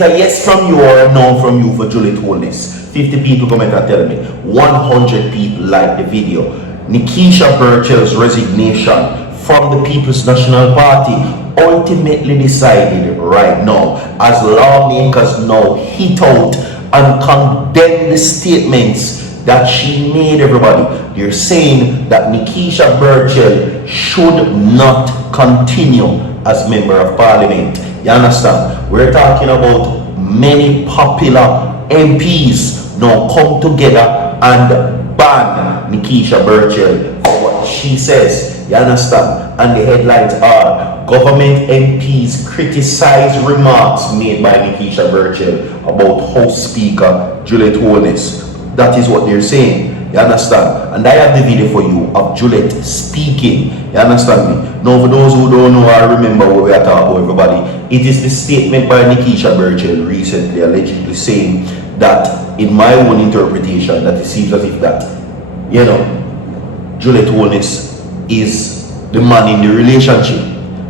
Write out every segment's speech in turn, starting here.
A yes from you or a no from you for Juliet Wholeness. 50 people comment and tell me. 100 people like the video. NEKEISHA BURCHELL's resignation from the People's National Party ultimately decided right now, as lawmakers now hit out and condemn the statements that she made. Everybody, they're saying that NEKEISHA BURCHELL should not continue as member of parliament. You understand? We're talking about many popular MPs now come together and ban NEKEISHA BURCHELL for what she says. You understand? And the headlines are: government MPs criticize remarks made by NEKEISHA BURCHELL about House Speaker Juliet Wholeness. That is what they're saying. You understand? And I have the video for you of Juliet speaking. You understand me? Now, for those who don't know or remember what we are talking about, everybody, it is the statement by NEKEISHA BURCHELL recently allegedly saying that, in my own interpretation, that it seems as if that, you know, Juliet Wholeness is the man in the relationship.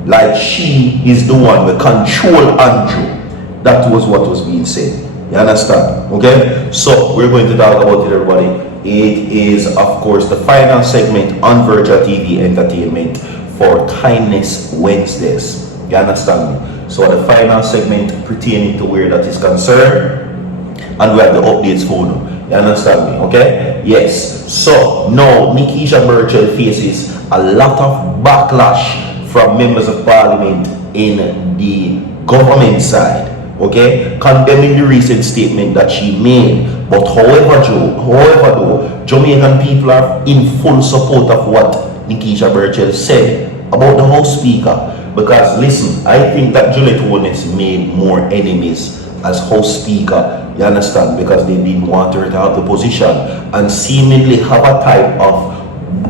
Like she is the one who control Andrew. That was what was being said. You understand? Okay? So, we're going to talk about it, everybody. It is, of course, the final segment on Virtual TV Entertainment for Kindness Wednesdays. You understand me? So, the final segment pertaining to where that is concerned. And we have the updates for you. You understand me? Okay? Yes. So, now, NEKEISHA BURCHELL faces a lot of backlash from members of parliament in the government side. Okay, condemning the recent statement that she made. But however though, Jamaican people are in full support of what NEKEISHA BURCHELL said about the House Speaker. Because listen, I think that Juliet Wholeness made more enemies as House Speaker. You understand? Because they didn't want her to have the position and seemingly have a type of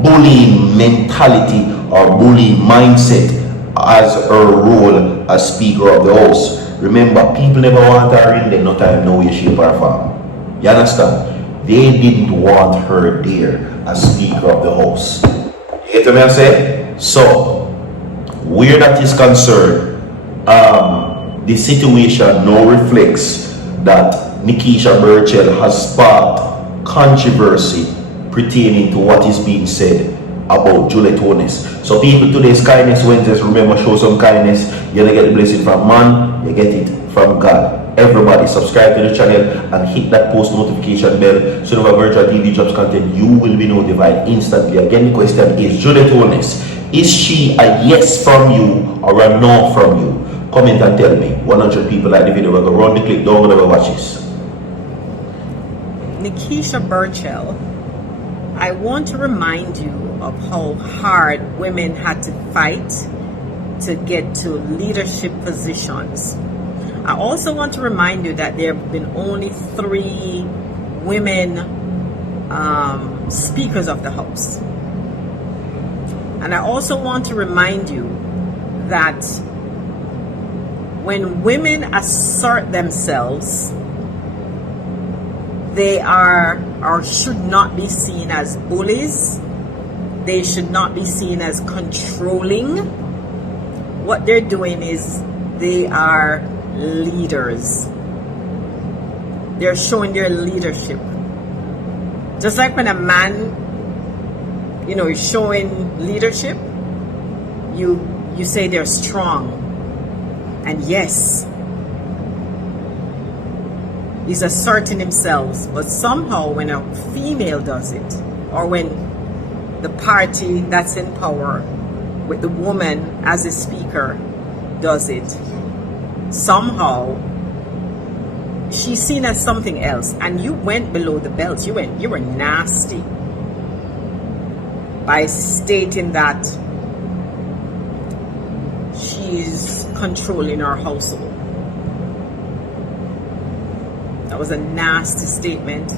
bullying mentality or bullying mindset as her role as Speaker of the House. Remember, people never want her in there, no time, no way, shape or form. You understand? They didn't want her there as Speaker of the House. You get what I'm saying? So, where that is concerned, the situation now reflects that NEKEISHA BURCHELL has sparked controversy pertaining to what is being said about Juliet Wholeness. So people, today's Kindness Wednesdays, remember, show some kindness. You're gonna get the blessing from man, you get it from God. Everybody subscribe to the channel and hit that post notification bell so that when Virtual TV drops content, you will be notified instantly. Again, the question is, Juliet Wholeness, is she a yes from you or a no from you? Comment and tell me. 100 people like the video. We're going to run the clip. Don't go watch this. NEKEISHA BURCHELL, I want to remind you of how hard women had to fight to get to leadership positions. I also want to remind you that there have been only 3 women speakers of the House. And I also want to remind you that when women assert themselves, they are or should not be seen as bullies. They should not be seen as controlling. What they're doing is they are leaders. They're showing their leadership. Just like when a man, you know, is showing leadership, you say they're strong. And yes, he's asserting himself, but somehow when a female does it, or when the party that's in power with the woman as a speaker does it, somehow she's seen as something else. And you went below the belt. You were nasty by stating that she's controlling our household. That was a nasty statement.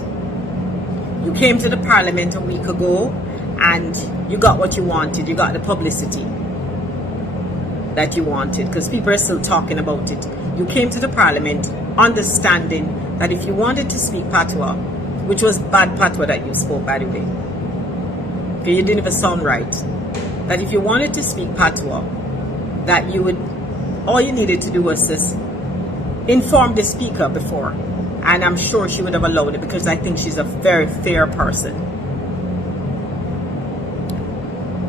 You came to the parliament a week ago and you got what you wanted. You got the publicity that you wanted because people are still talking about it. You came to the parliament understanding that if you wanted to speak patois, which was bad patois that you spoke, by the way, okay, you didn't even sound right, that if you wanted to speak patois, that you would, all you needed to do was just informed the speaker before, and I'm sure she would have allowed it because I think she's a very fair person.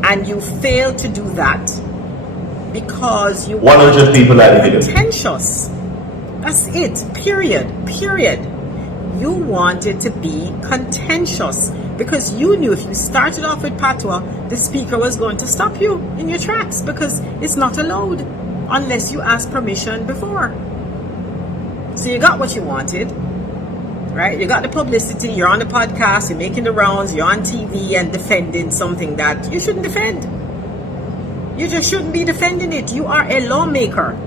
And you failed to do that because you 100 people like the video. contentious. That's it. Period. You wanted to be contentious because you knew if you started off with patois, the speaker was going to stop you in your tracks because it's not allowed unless you ask permission before. So you got what you wanted, right? You got the publicity, you're on the podcast, you're making the rounds, you're on TV and defending something that you shouldn't defend. You just shouldn't be defending it. You are a lawmaker.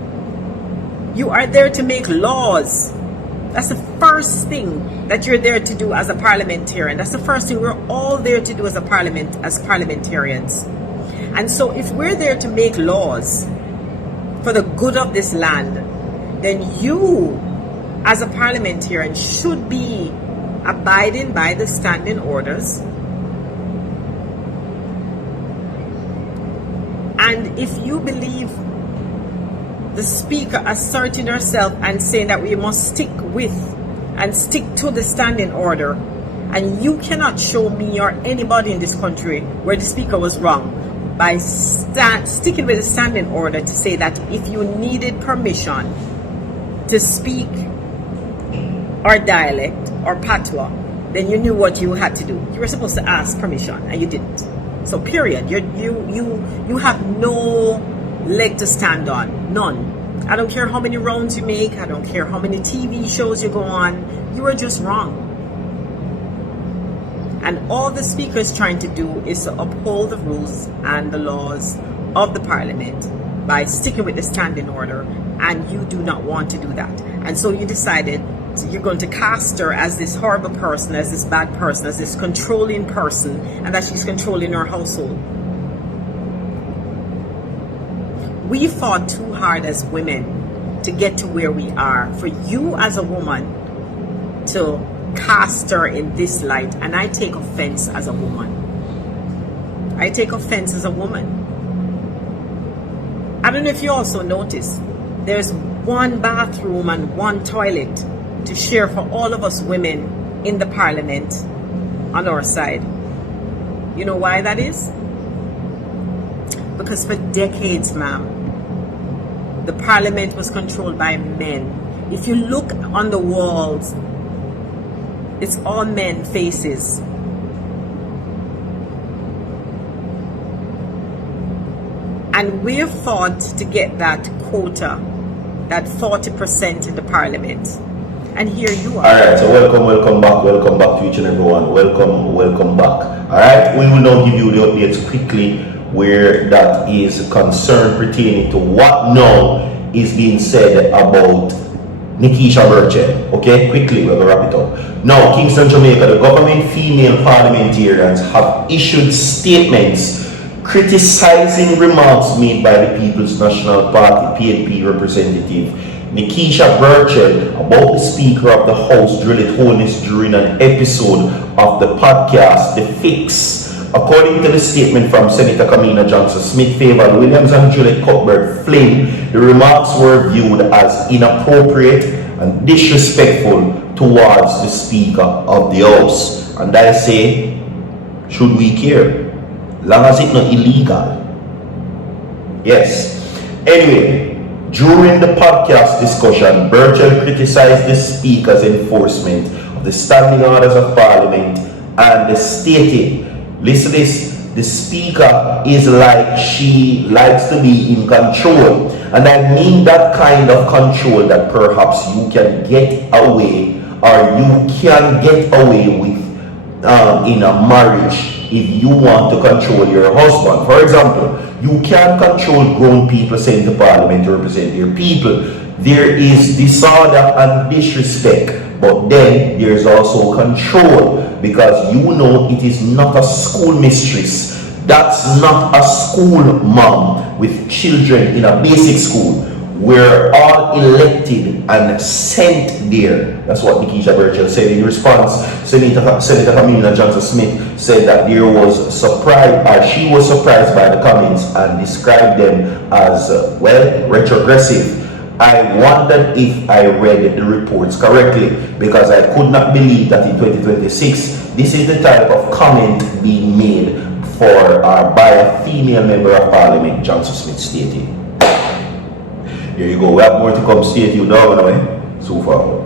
You are there to make laws. That's the first thing that you're there to do as a parliamentarian. That's the first thing we're all there to do as parliamentarians. And so if we're there to make laws for the good of this land, then you as a parliamentarian should be abiding by the standing orders. And if you believe the speaker asserting herself and saying that we must stick to the standing order, and you cannot show me or anybody in this country where the speaker was wrong by sticking with the standing order to say that if you needed permission to speak or dialect or patois, then you knew what you had to do. You were supposed to ask permission and you didn't. So period. You have no leg to stand on. None. I don't care how many rounds you make. I don't care how many TV shows you go on. You are just wrong. And all the speaker is trying to do is to uphold the rules and the laws of the parliament by sticking with the standing order, and you do not want to do that. And so you decided you're going to cast her as this horrible person, as this bad person, as this controlling person, and that she's controlling her household. We fought too hard as women to get to where we are. For you as a woman to cast her in this light, and I take offense as a woman. I take offense as a woman. I don't know if you also notice, there's one bathroom and one toilet to share for all of us women in the parliament on our side. You know why that is? Because for decades, ma'am, the parliament was controlled by men. If you look on the walls, it's all men faces. And we've fought to get that quota, that 40% in the parliament. And here you are. Alright, so welcome back to each and everyone. Welcome back. Alright, we will now give you the updates quickly where that is concerned pertaining to what now is being said about NEKEISHA Burchell. Okay, quickly, we're going to wrap it up. Now, Kingston, Jamaica, the government female parliamentarians have issued statements criticizing remarks made by the People's National Party PNP representative NEKEISHA Burchell about the Speaker of the House, JULIET, HOLNESS, during an episode of the podcast The Fix. According to the statement from Senator Kamina Johnson-Smith, favored Williams and JULIET Cuthbert-Flynn, the remarks were viewed as inappropriate and disrespectful towards the Speaker of the House. And I say, should we care? Long as it's not illegal. Yes. Anyway, during the podcast discussion, Burchell criticized the Speaker's enforcement of the standing orders of Parliament and stated, listen to this, the Speaker is like she likes to be in control. And I mean that kind of control that perhaps you can get away, or you can get away with in a marriage if you want to control your husband. For example, you can't control grown people sent to Parliament to represent their people. There is disorder and disrespect, but then there's also control, because you know it is not a school mistress. That's not a school mom with children in a basic school. We're all elected and sent there. That's what NEKEISHA Burchell said. In response, Senator Kamina Johnson-Smith said that she was surprised by the comments and described them as, retrogressive. I wondered if I read the reports correctly, because I could not believe that in 2026 this is the type of comment being made for by a female member of parliament, Johnson Smith stated. Here you go, we have more to come, stay tuned, so far.